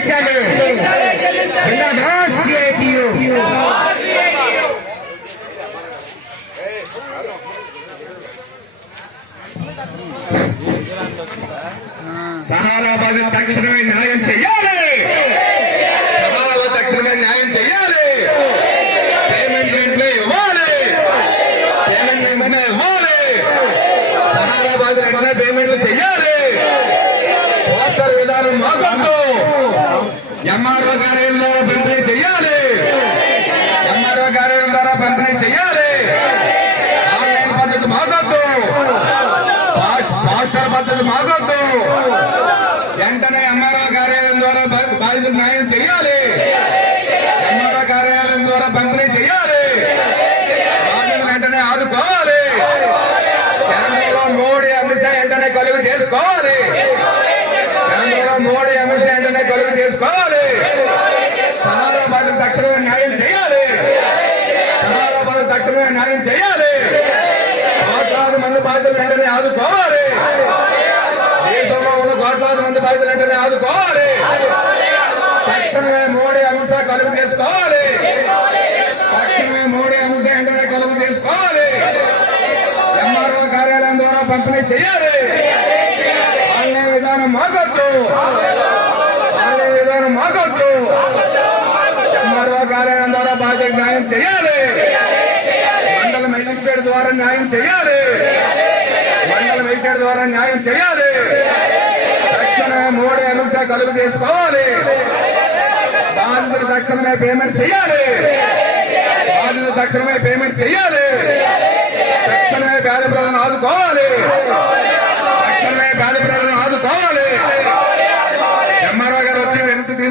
चले जिंदाबाद सीआईटीयू సహారాబాద్ తక్షణమే న్యాయ విధానం మాకొద్దు. ఎంఆర్ఓ కార్యాలయం ద్వారా పంపిణీ చెయ్యాలి. ఎంఆర్ఓ కార్యాలయం ద్వారా పంపిణీ చెయ్యాలి. ఆన్లైన్ పద్ధతి మాకొద్దు. పా- పద్ధతి మాకొద్దు. వెంటనే ఎంఆర్ఓ కార్యాలయం ద్వారా బాధితులు న్యాయం చేయాలి ఎంఆర్ఓ కార్యాలయం ద్వారా పంపిణీ చేయాలి బాధితులు వెంటనే ఆదుకోవాలి. కేంద్రంలో మోడీ అమిత్ షా వెంటనే కలుగు చేసుకోవాలి. మోడీ అమిత్ షా వెంటనే కలుగు చేసుకోవాలి. సహారా బాధితులు తక్షణమే న్యాయం చేయాలి. సహారా బాధితులు తక్షణమే న్యాయం చేయాలి. కోట్లాది మంది బాధితులు వెంటనే ఆదుకోవాలి. దేశంలో ఉన్న కోట్లాది మంది బాధితులు వెంటనే ఆదుకోవాలి. తక్షణమే మోడీ అమిత్ షా కలుగు చేసుకోవాలి. తక్షణమే మోడీ అమిత్ షా వెంటనే కలుగు చేసుకోవాలి. ఎంఆర్ఓ కార్యాలయం ద్వారా పంపిణీ చేయాలి. ఆన్లైన్ విధానం మాకొద్దు విధానం ఆగద్దు. ఎంఆర్ఓ కార్యాలయం ద్వారా బాధ్యత న్యాయం చేయాలి. మండల మెజిస్ట్రేట్ ద్వారా న్యాయం చేయాలి. మండల మెజిస్ట్రేట్ ద్వారా న్యాయం చేయాలి. తక్షణమే మోడీ అమిత్ కలుగు చేసుకోవాలి. బాధితులు తక్షణమే పేమెంట్ చేయాలి. బాధితులు తక్షణమే పేమెంట్ చేయాలి. తక్షణమే పేద ప్రజలను